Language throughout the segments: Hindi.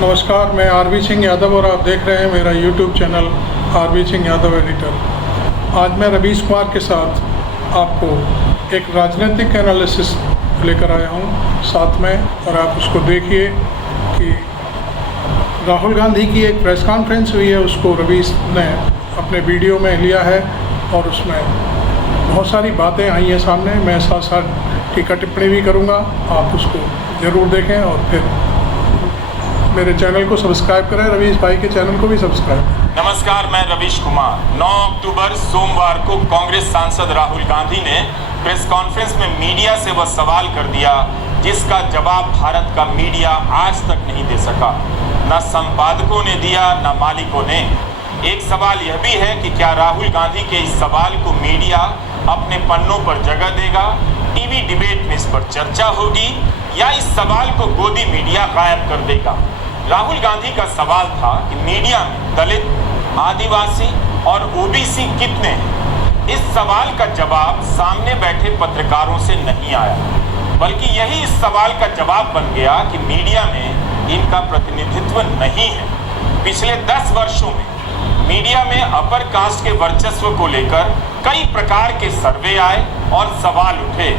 नमस्कार, मैं आरबी सिंह यादव और आप देख रहे हैं मेरा YouTube channel RB Singh Yadav editor. आज मैं रवीश कुमार के साथ आपको एक राजनीतिक एनालिसिस लेकर आया हूं साथ में, और आप उसको देखिए कि राहुल गांधी की एक प्रेस कॉन्फ्रेंस हुई है, उसको रवीश ने अपने वीडियो में लिया है और उसमें बहुत सारी बातें आई हैं सामने। मैं साथ साथ टीका टिप्पणी भी करूंगा, आप उसको ज़रूर देखें और फिर मेरे चैनल को सब्सक्राइब करें, रवीश भाई के चैनल को भी सब्सक्राइब करें। नमस्कार, मैं रवीश कुमार। 9 अक्टूबर सोमवार को कांग्रेस सांसद राहुल गांधी ने प्रेस कॉन्फ्रेंस में मीडिया से वह सवाल कर दिया जिसका जवाब भारत का मीडिया आज तक नहीं दे सका। न संपादकों ने दिया, न मालिकों ने। एक सवाल यह भी है कि क्या राहुल गांधी के इस सवाल को मीडिया अपने पन्नों पर जगह देगा, टीवी डिबेट में इस पर चर्चा होगी, या इस सवाल को गोदी मीडिया गायब कर देगा। राहुल गांधी का सवाल था कि मीडिया में दलित, आदिवासी और ओबीसी कितने हैं। इस सवाल का जवाब सामने बैठे पत्रकारों से नहीं आया, बल्कि यही इस सवाल का जवाब बन गया कि मीडिया में इनका प्रतिनिधित्व नहीं है। पिछले 10 वर्षों में मीडिया में अपर कास्ट के वर्चस्व को लेकर कई प्रकार के सर्वे आए और सवाल उठे,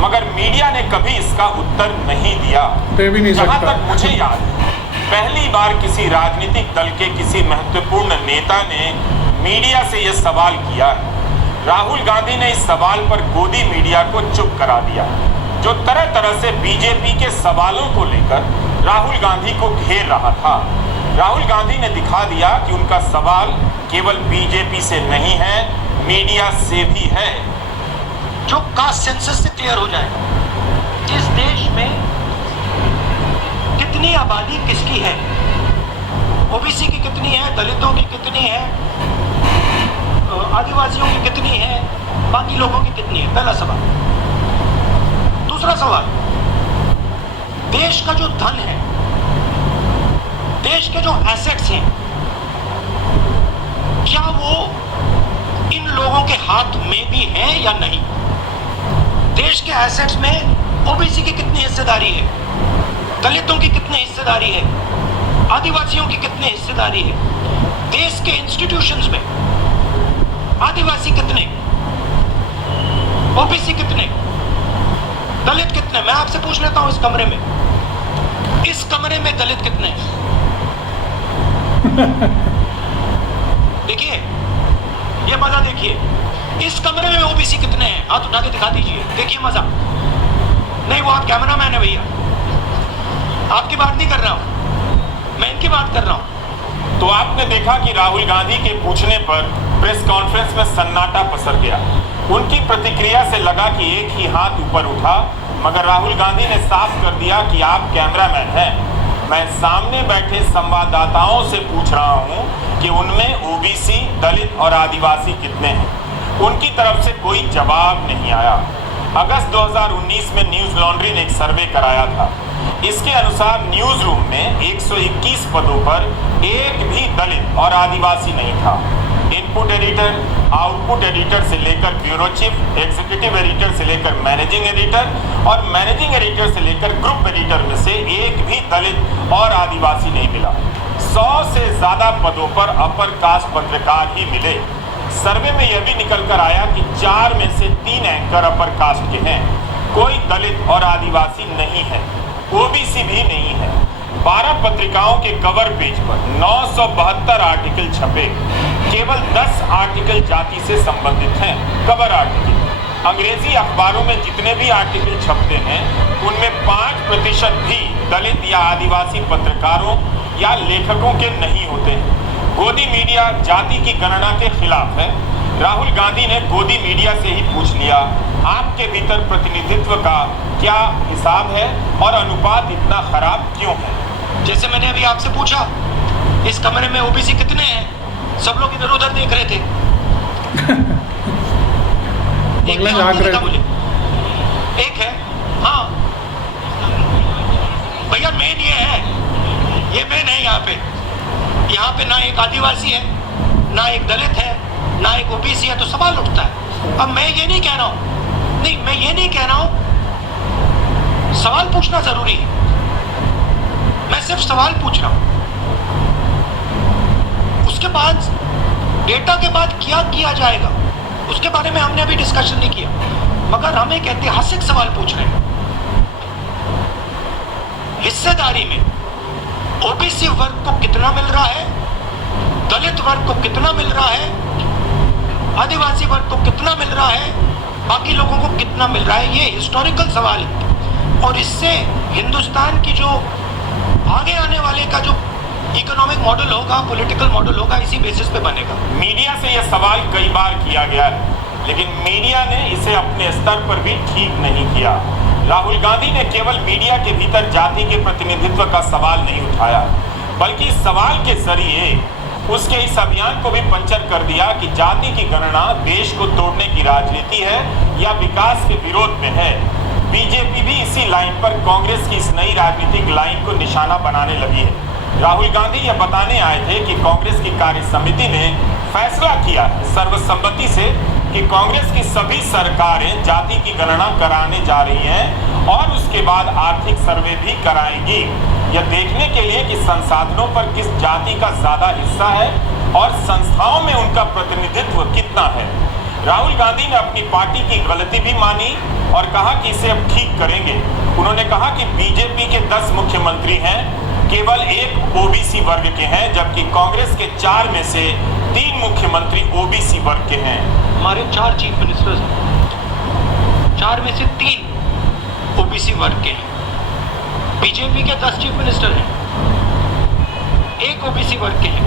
मगर मीडिया ने कभी इसका उत्तर नहीं दिया। जहां तक मुझे याद है, पहली बार किसी राजनीतिक दल के किसी महत्वपूर्ण नेता ने मीडिया से यह सवाल किया है। राहुल गांधी ने इस सवाल पर गोदी मीडिया को चुप करा दिया, जो तरह तरह से बीजेपी के सवालों को लेकर राहुल गांधी को घेर रहा था। राहुल गांधी ने दिखा दिया कि उनका सवाल केवल बीजेपी से नहीं है, मीडिया से भी है। जो कास्ट सेंसस से क्लियर हो जाएगा, इस देश में कितनी आबादी किसकी है, ओबीसी की कितनी है, दलितों की कितनी है, आदिवासियों की कितनी है, बाकी लोगों की कितनी है, पहला सवाल। दूसरा सवाल, देश का जो धन है, देश के जो एसेट्स हैं, क्या वो इन लोगों के हाथ में भी हैं या नहीं। देश के एसेट्स में ओबीसी की कितनी हिस्सेदारी है, दलितों की कितनी हिस्सेदारी है, आदिवासियों की कितनी हिस्सेदारी है। देश के इंस्टीट्यूशंस में आदिवासी कितने, ओबीसी कितने, दलित कितने। मैं आपसे पूछ लेता हूं, इस कमरे में दलित कितने हैं? देखिए, ये मजा देखिए, इस कमरे में ओबीसी कितने हैं, हाथ उठा के दिखा दीजिए, देखिए मजा। नहीं, वो आप कैमरामैन है भैया, आपकी बात नहीं कर रहा हूं, मैं इनकी बात कर रहा हूं। तो आपने देखा कि राहुल गांधी के पूछने पर प्रेस कॉन्फ्रेंस में सन्नाटा पसर गया। उनकी प्रतिक्रिया से लगा कि एक ही हाथ ऊपर उठा, मगर राहुल गांधी ने साफ कर दिया कि आप कैमरामैन हैं। मैं सामने बैठे संवाददाताओं से पूछ रहा हूं कि उनमें ओबीसी, दलित और आदिवासी कितने हैं। उनकी तरफ से कोई जवाब नहीं आया। अगस्त 2019 में न्यूज लॉन्ड्री ने एक सर्वे कराया था। इसके अनुसार न्यूज रूम में 121 पदों पर एक भी दलित और आदिवासी नहीं था। इनपुट एडिटर, आउटपुट एडिटर से लेकर ब्यूरो चीफ, एग्जीक्यूटिव एडिटर से लेकर मैनेजिंग एडिटर और मैनेजिंग एडिटर से लेकर ग्रुप एडिटर में से एक भी दलित और आदिवासी नहीं मिला। 100 से ज्यादा पदों पर अपर कास्ट पत्रकार ही मिले। सर्वे में यह भी निकल कर आया कि 4 में से 3 एंकर अपर कास्ट के हैं। कोई दलित और आदिवासी नहीं है, ओबीसी भी नहीं है। 12 पत्रिकाओं के कवर पेज पर 972 आर्टिकल छपे, केवल 10 आर्टिकल जाति से संबंधित हैं, कवर आर्टिकल। अंग्रेजी अखबारों में जितने भी आर्टिकल छपते हैं, उनमें 5% भी दलित या आदिवासी पत्रकारों या लेखकों के नहीं होते हैं। गोदी मीडिया जाति की गणना के खिलाफ है। राहुल गांधी ने गोदी मीडिया से ही पूछ लिया, आपके भीतर प्रतिनिधित्व का क्या हिसाब है और अनुपात इतना खराब क्यों है। जैसे मैंने अभी आपसे पूछा, इस कमरे में ओबीसी कितने हैं, सब लोग इधर उधर देख रहे थे। एक है, हाँ भैया, मेन ये है, ये मेन है। यहाँ पे ना एक आदिवासी है, ना एक दलित है, ना एक ओबीसी है, तो सवाल उठता है। अब मैं ये नहीं कह रहा हूँ, मैं ये नहीं कह रहा हूँ, सवाल पूछना जरूरी है। मैं सिर्फ सिर्फ सवाल पूछ रहा हूं। उसके बाद डेटा के बाद क्या किया जाएगा उसके बारे में हमने अभी डिस्कशन नहीं किया, मगर हम एक ऐतिहासिक सवाल पूछ रहे हैं। हिस्सेदारी में ओबीसी वर्ग को कितना मिल रहा है, दलित वर्ग को कितना मिल रहा है, आदिवासी वर्ग को कितना मिल रहा है, बाकी लोगों को कितना मिल रहा है, ये हिस्टोरिकल सवाल है। और इससे हिंदुस्तान की जो आगे आने वाले का जो इकोनॉमिक मॉडल होगा, पॉलिटिकल मॉडल होगा, इसी बेसिस पे बनेगा। मीडिया से यह सवाल कई बार किया गया है, लेकिन मीडिया ने इसे अपने स्तर पर भी ठीक नहीं किया। राहुल गांधी ने केवल मीडिया के भीतर जाति के प्रतिनिधित्व का सवाल नहीं उठाया, बल्कि इस सवाल के जरिए उसके इस अभियान को भी पंचर कर दिया कि जाति की गणना देश को तोड़ने की राजनीति है या विकास के विरोध में है। बीजेपी भी इसी लाइन पर कांग्रेस की इस नई राजनीतिक लाइन को निशाना बनाने लगी है। राहुल गांधी यह बताने आए थे कि कांग्रेस की कार्य समिति ने फैसला किया सर्वसम्मति से कि कांग्रेस की सभी सरकारें जाति की गणना कराने जा रही हैं और उसके बाद आर्थिक सर्वे भी कराएंगी, यह देखने के लिए कि संसाधनों पर किस जाति का ज्यादा हिस्सा है और संस्थाओं में उनका प्रतिनिधित्व कितना है। राहुल गांधी ने अपनी पार्टी की गलती भी मानी और कहा कि इसे अब ठीक करेंगे। उन्होंने कहा कि बीजेपी के 10 मुख्यमंत्री हैं, केवल एक ओबीसी वर्ग के हैं, जबकि कांग्रेस के 4 में से 3 मुख्यमंत्री ओबीसी वर्ग के हैं। हमारे 4 चीफ मिनिस्टर्स हैं, 4 में से 3 ओबीसी वर्ग के हैं। बीजेपी के 10 चीफ मिनिस्टर हैं, 1 ओबीसी वर्ग के हैं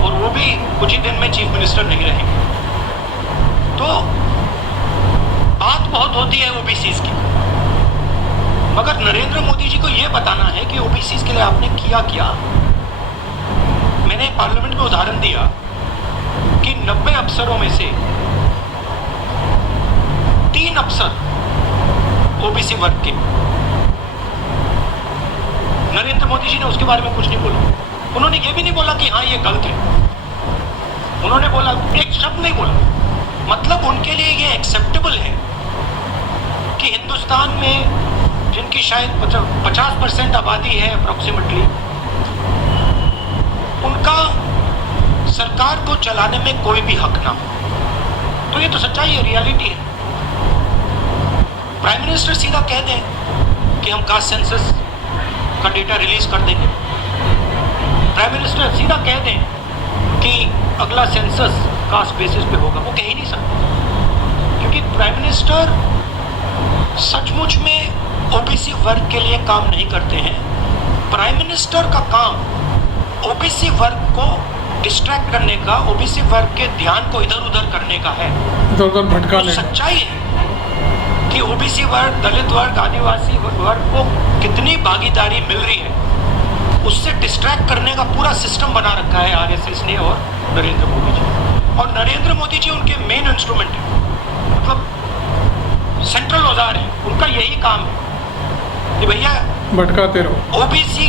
और वो भी कुछ ही दिन में चीफ मिनिस्टर नहीं रहेंगे। तो बात बहुत होती है ओबीसी की, मगर नरेंद्र मोदी जी को यह बताना है कि ओबीसी के लिए आपने किया क्या। मैंने पार्लियामेंट में उदाहरण दिया कि 90 अफसरों में से 3 अफसर ओबीसी वर्ग के। नरेंद्र मोदी जी ने उसके बारे में कुछ नहीं बोला। उन्होंने ये भी नहीं बोला कि हाँ ये गलत है, उन्होंने बोला, एक शब्द नहीं बोला। मतलब उनके लिए ये एक्सेप्टेबल है कि हिंदुस्तान में जिनकी शायद 50% आबादी है अप्रोक्सीमेटली, उनका सरकार को चलाने में कोई भी हक ना हो। तो ये तो सच्चाई है, रियलिटी है। प्राइम मिनिस्टर सीधा कह दें कि हम कास्ट सेंसस का डेटा रिलीज कर देंगे। प्राइम मिनिस्टर सीधा कह दें कि अगला सेंसस कास्ट बेसिस पे होगा, वो कह ही नहीं सकते, क्योंकि प्राइम मिनिस्टर सचमुच में ओबीसी वर्ग के लिए काम नहीं करते हैं। प्राइम मिनिस्टर का काम ओबीसी वर्ग को डिस्ट्रैक्ट करने का, ओबीसी वर्ग के ध्यान को इधर उधर करने का है, इधर भटकाने का। सच्चाई है कि ओबीसी वर्ग, दलित वर्ग, आदिवासी वर्ग को कितनी भागीदारी मिल रही है, उससे डिस्ट्रैक्ट करने का पूरा सिस्टम बना रखा है आरएसएस ने और नरेंद्र मोदी जी। और नरेंद्र मोदी जी उनके मेन इंस्ट्रूमेंट है, मतलब सेंट्रल औजार है। उनका यही काम है कि भैया भटकाते रहो, ओबीसी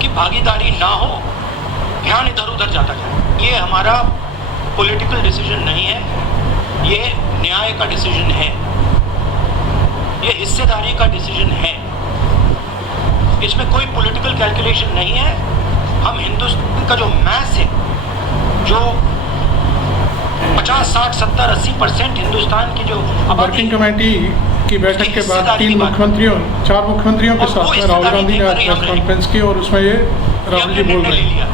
की भागीदारी ना हो, ध्यान इधर उधर जाता जाए। ये हमारा पॉलिटिकल डिसीजन नहीं है, ये न्याय का डिसीजन है, ये हिस्सेदारी का डिसीजन है। इसमें कोई पॉलिटिकल कैलकुलेशन नहीं है। हम हिंदुस्तान का जो मैस है, जो 50, 60, 70, 80% हिंदुस्तान की जो वर्किंग कमेटी की बैठक के बाद 4 मुख्यमंत्रियों के साथ में राहुल गांधी ने आज प्रेस कॉन्फ्रेंस की और उसमें ये राहुल जी बोल रहे हैं।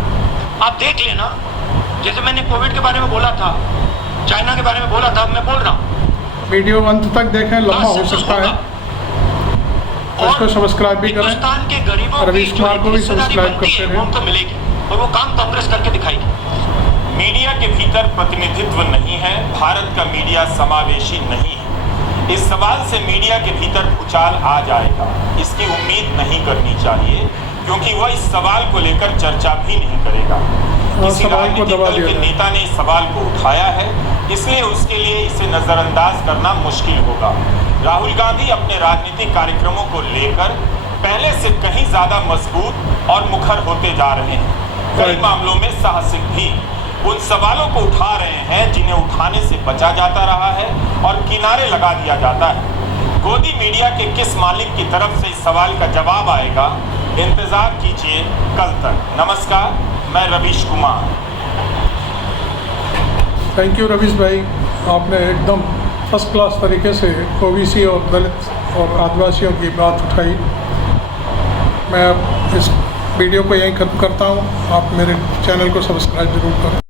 आप देख लेना, जैसे मैंने कोविड के बारे में बोला था, चाइना के बारे में बोला था, मैं बोल रहा हूँ। वीडियो अंत तक देखें, लंबा हो सकता है। इसको सब्सक्राइब भी करें, हिंदुस्तान के गरीबों रवीश कुमार को भी सब्सक्राइब करते रहें। उनको मिलेगी और वो काम कांग्रेस करके दिखाएगी। मीडिया के भीतर प्रतिनिधित्व नहीं है, भारत का मीडिया समावेशी नहीं है। इस सवाल से मीडिया के भीतर भूचाल आ जाएगा, इसकी उम्मीद नहीं करनी चाहिए, क्योंकि वह इस सवाल को लेकर चर्चा भी नहीं करेगा। किसी राजनीतिक दल के नेता ने इस सवाल को उठाया है, इसलिए उसके लिए इसे नजरअंदाज करना मुश्किल होगा। राहुल गांधी अपने राजनीतिक कार्यक्रमों को लेकर पहले से कहीं ज्यादा मजबूत और मुखर होते जा रहे हैं, कई मामलों में साहसिक भी। उन सवालों को उठा रहे हैं जिन्हें उठाने से बचा जाता रहा है और किनारे लगा दिया जाता है। गोदी मीडिया के किस मालिक की तरफ से इस सवाल का जवाब आएगा, इंतजार कीजिए कल तक। नमस्कार, मैं रवीश कुमार। थैंक यू रवीश भाई, आपने एकदम फर्स्ट क्लास तरीके से ओबीसी और दलित और आदिवासियों की बात उठाई। मैं इस वीडियो को यहीं ख़त्म करता हूँ। आप मेरे चैनल को सब्सक्राइब ज़रूर करें।